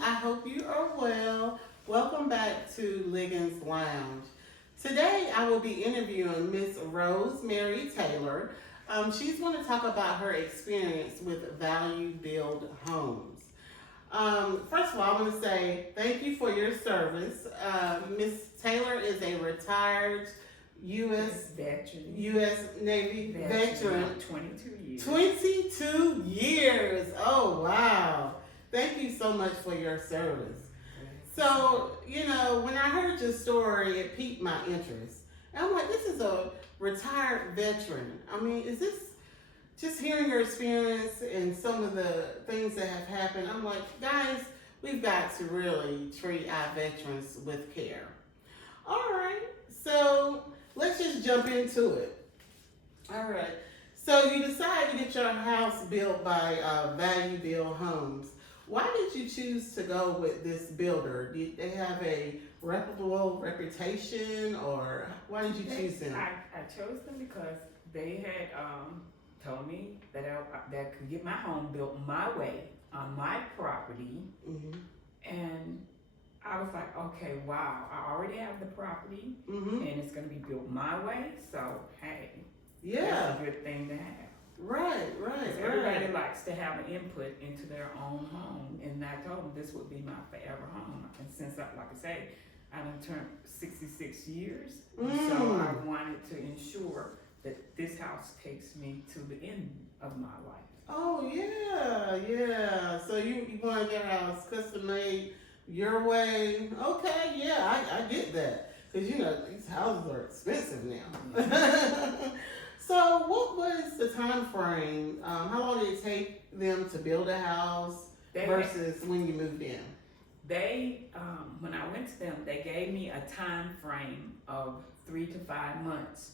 I hope you are well. Welcome back to Liggins Lounge. Today I will be interviewing Miss Rosemary Taylor. She's going to talk about her experience with Value Build Homes. First of all, I want to say thank you for your service. Miss Taylor is a retired U.S. Veteran. U.S. Navy veteran. 22 years. 22 years. Oh, wow. Thank you so much for your service. So, when I heard your story, it piqued my interest. And I'm like, this is a retired veteran. I mean, is this just hearing your experience and some of the things that have happened? I'm like, guys, we've got to really treat our veterans with care. All right. So, let's just jump into it. All right. So you decided to get your house built by Value Build Homes. Why did you choose to go with this builder? Did they have a reputable reputation, or why did you choose them? I chose them because they had told me that I could get my home built my way on my property, and I was like, okay, wow, I already have the property, and it's going to be built my way, so hey, that's a good thing to have. Right. Everybody likes to have an input into their own home, and I told them this would be my forever home. And since, like I say, I done turned 66 years, so I wanted to ensure that this house takes me to the end of my life. Oh yeah. So you want your house custom made your way? Okay, yeah, I get that, because these houses are expensive now. So what was the time frame? How long did it take them to build a house versus when you moved in? They, when I went to them, they gave me a time frame of 3 to 5 months.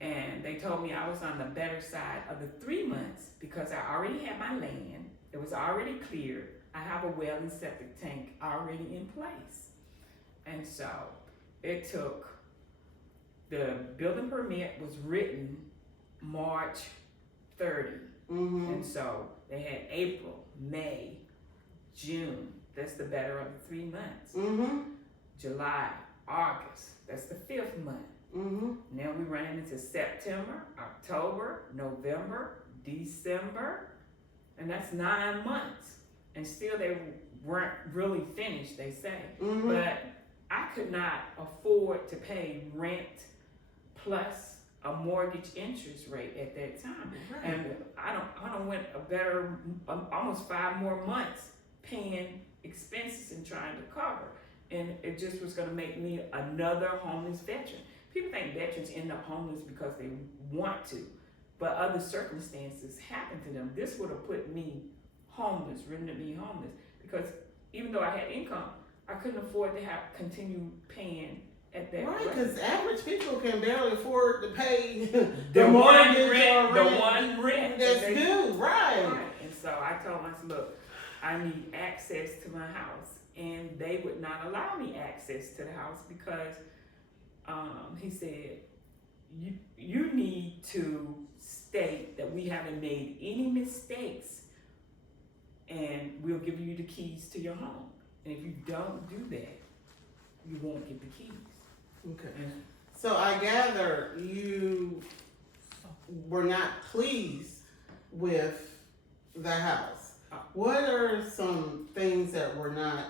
And they told me I was on the better side of the 3 months because I already had my land. It was already cleared. I have a well and septic tank already in place. And so it took, the building permit was written March 30. And so they had April, May, June. That's the better of the 3 months. July, August. That's the 5th month. Now we're running into September, October, November, December, and that's 9 months. And still they weren't really finished, they say. But I could not afford to pay rent plus a mortgage interest rate at that time. And I don't went almost 5 more months paying expenses and trying to cover. And it just was gonna make me another homeless veteran. People think veterans end up homeless because they want to, but other circumstances happen to them. This would have put me homeless, rendered me homeless, because even though I had income, I couldn't afford to continue paying at that Right, rate. because average people can barely afford to pay the mortgage one or rent that's due. Right. And so I told myself, look, I need access to my house, and they would not allow me access to the house because he said, you need to state that we haven't made any mistakes, and we'll give you the keys to your home. And if you don't do that, you won't get the keys. Okay. So I gather you were not pleased with the house. What are some things that were not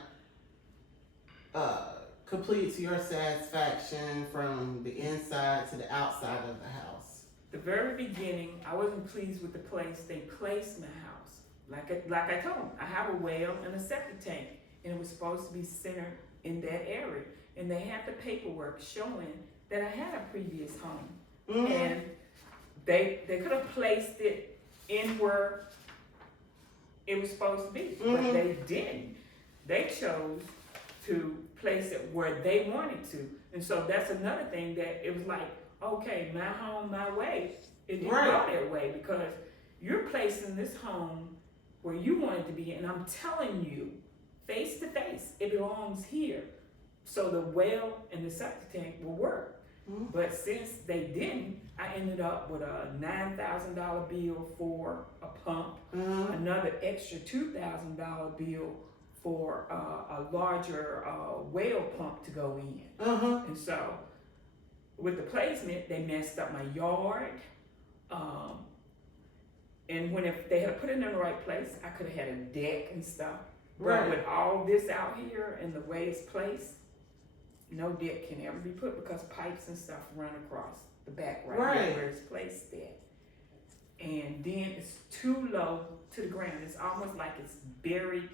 complete to your satisfaction from the inside to the outside of the house? The very beginning, I wasn't pleased with the place they placed my house. Like I told them, I have a well and a septic tank, and it was supposed to be centered in that area. And they had the paperwork showing that I had a previous home. And they could have placed it in where it was supposed to be, but they didn't. They chose to place it where they wanted to. And so that's another thing that it was like, okay, my home, my way. It didn't go that way because you're placing this home where you want it to be, and I'm telling you, face to face, it belongs here. So the well and the septic tank will work. But since they didn't, I ended up with a $9,000 bill for a pump, another extra $2,000 bill for a larger well pump to go in. And so with the placement, they messed up my yard. And if they had put it in the right place, I could have had a deck and stuff. But with all this out here and the way it's placed, no deck can ever be put because pipes and stuff run across the back here where it's placed at. And then it's too low to the ground. It's almost like it's buried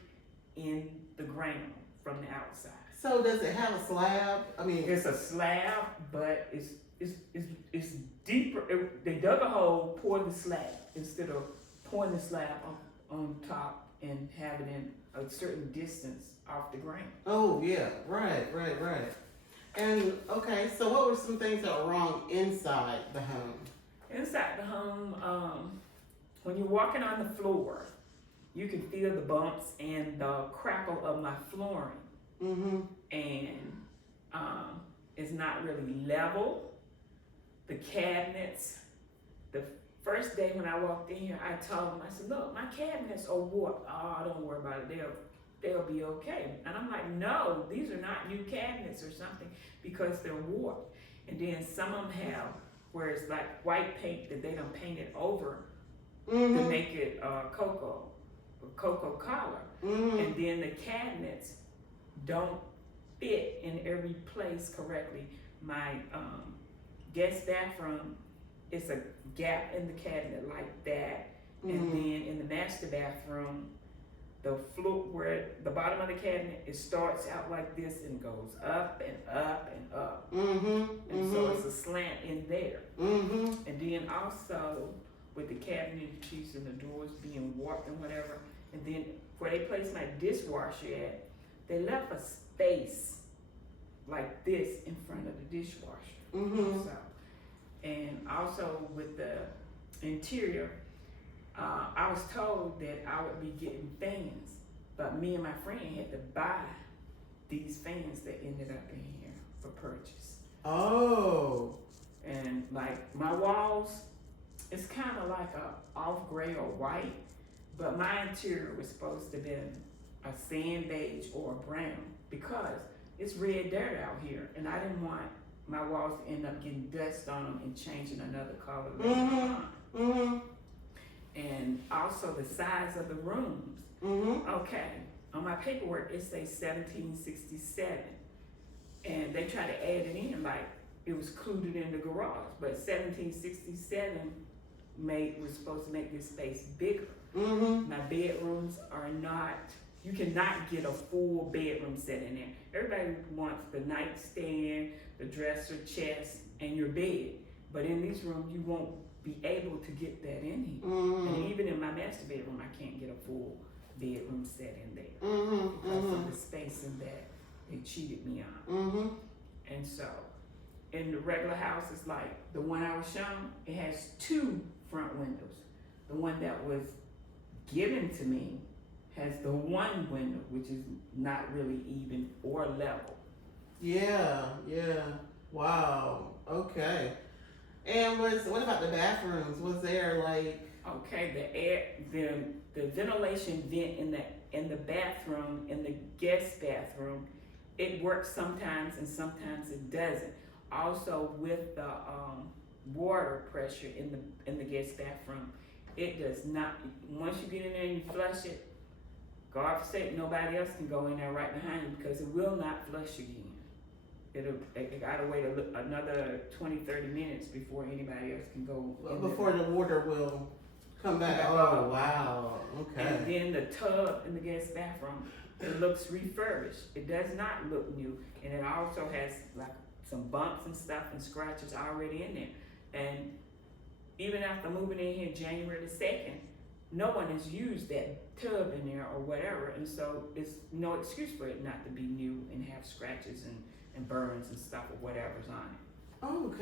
in the ground from the outside. So does it have a slab? I mean, it's a slab, but it's deeper. They dug a hole, poured the slab instead of pouring the slab on top and having it a certain distance off the ground. Oh yeah, right. And okay, so what were some things that were wrong inside the home? Inside the home, when you're walking on the floor, you can feel the bumps and the crackle of my flooring. And it's not really level. The cabinets, the first day when I walked in here, I told them, I said, look, my cabinets are warped. Oh, don't worry about it, they'll be okay. And I'm like, no, these are not new cabinets or something because they're warped. And then some of them have where it's like white paint that they done painted over to make it cocoa color. And then the cabinets don't fit in every place correctly. My guest bathroom, it's a gap in the cabinet like that. And then in the master bathroom, the floor where the bottom of the cabinet, it starts out like this and goes up and up and up. And so it's a slant in there. And then also with the cabinetries and the doors being warped and whatever, and then where they placed my dishwasher at, they left a space like this in front of the dishwasher. So, and also with the interior, I was told that I would be getting fans, but me and my friend had to buy these fans that ended up in here for purchase. Oh. And like my walls, it's kind of like a off gray or white, but my interior was supposed to be a sand beige or a brown because it's red dirt out here, and I didn't want my walls to end up getting dust on them and changing another color later on. And also the size of the rooms. Okay, on my paperwork it says 1767, and they try to add it in like it was included in the garage, but 1767 was supposed to make this space bigger. My bedrooms are not. You cannot get a full bedroom set in there. Everybody wants the nightstand, the dresser, chest, and your bed, but in these rooms you won't be able to get that in here. And even in my master bedroom, I can't get a full bedroom set in there because of the space in that they cheated me on. And so, in the regular house, it's like the one I was shown, it has 2 front windows. The one that was given to me has the 1 window, which is not really even or level. Yeah. Wow. Okay. And what about the bathrooms? Was there like? Okay, the ventilation vent in the bathroom, in the guest bathroom, it works sometimes and sometimes it doesn't. Also with the water pressure in the guest bathroom, it does not. Once you get in there and you flush it, God forsake, nobody else can go in there right behind you because it will not flush again. It gotta wait another 20-30 minutes before anybody else can go. Before the water will come back. Oh wow. Okay. And then the tub in the guest bathroom, it looks refurbished. It does not look new, and it also has like some bumps and stuff and scratches already in there. And even after moving in here January the 2nd, no one has used that tub in there or whatever, and so it's no excuse for it not to be new and have scratches and burns and stuff or whatever's on it.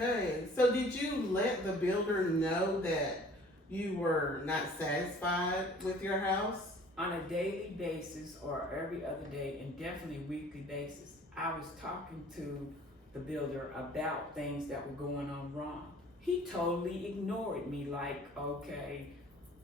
Okay, so did you let the builder know that you were not satisfied with your house? On a daily basis or every other day, and definitely weekly basis, I was talking to the builder about things that were going on wrong. He totally ignored me like, okay,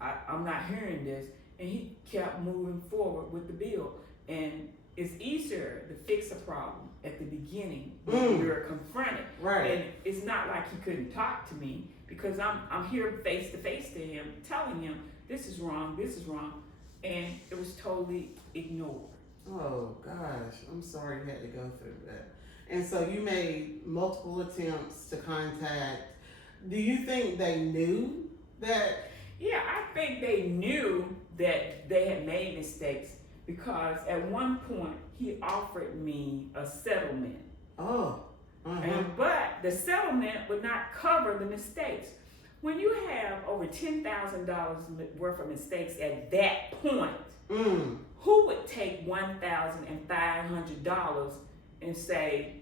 I'm not hearing this, and he kept moving forward with the bill. And it's easier to fix a problem at the beginning when you're confronted. Right. And it's not like he couldn't talk to me because I'm here face to face to him, telling him this is wrong, and it was totally ignored. Oh gosh, I'm sorry you had to go through that. And so you made multiple attempts to contact. Do you think they knew that? Yeah, I think they knew that they had made mistakes because at one point he offered me a settlement. Oh. Uh-huh. But the settlement would not cover the mistakes. When you have over $10,000 worth of mistakes at that point, who would take $1,500 and say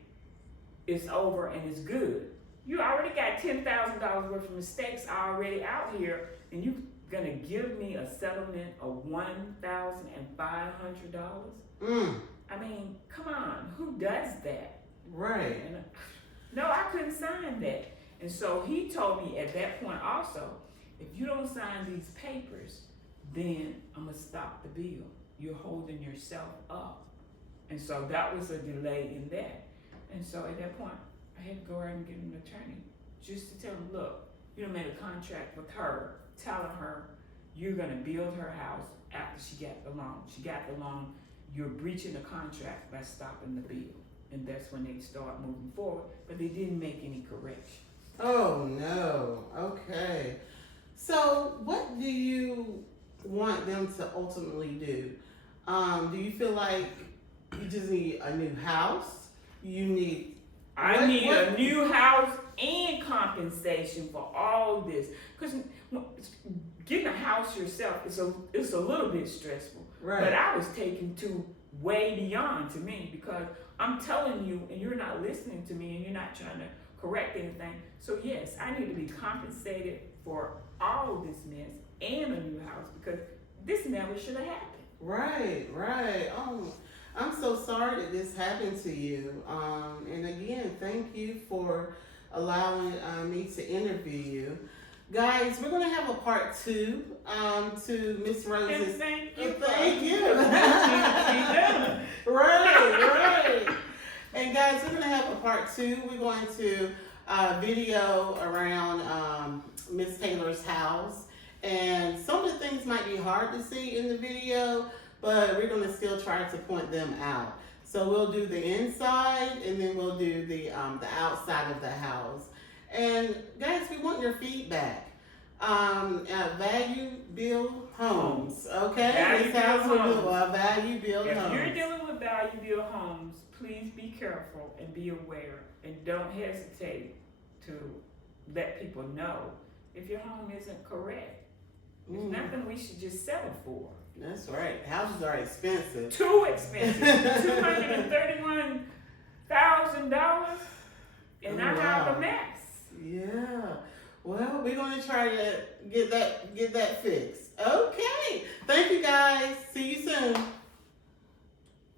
it's over and it's good? You already got $10,000 worth of mistakes already out here, and you gonna give me a settlement of $1,500? I mean, come on, who does that? Right. And, no, I couldn't sign that. And so he told me at that point also, if you don't sign these papers, then I'm gonna stop the bill. You're holding yourself up. And so that was a delay in that. And so at that point, I had to go ahead and get an attorney just to tell him, look, you done made a contract with her, telling her you're gonna build her house after she got the loan. She got the loan, you're breaching the contract by stopping the bill. And that's when they start moving forward, but they didn't make any correction. Oh no. Okay. So what do you want them to ultimately do? Do you feel like you just need a new house? You need I need a new house and compensation for all this. Because getting a house yourself is a little bit stressful. Right. But I was taken to way beyond to me because I'm telling you and you're not listening to me and you're not trying to correct anything. So yes, I need to be compensated for all of this mess and a new house because this never should have happened. Right. Oh, I'm so sorry that this happened to you. And again, thank you for allowing me to interview you. Guys, we're going to have a part 2 to Miss Rose's. Thank you. Thank you. Right. And guys, we're going to have a part 2. We're going to video around Miss Taylor's house. And some of the things might be hard to see in the video, but we're going to still try to point them out. So we'll do the inside and then we'll do the outside of the house. And guys, we want your feedback. Value Build Homes, okay? Value This house Build will Homes. do Value Build If Homes. you're dealing with Value Build Homes, please be careful and be aware and don't hesitate to let people know if your home isn't correct. There's nothing we should just settle for. That's right. Houses are expensive. Too expensive. $231,000 and I have a mess. Yeah. Well, we're gonna try to get that fixed. Okay. Thank you guys. See you soon.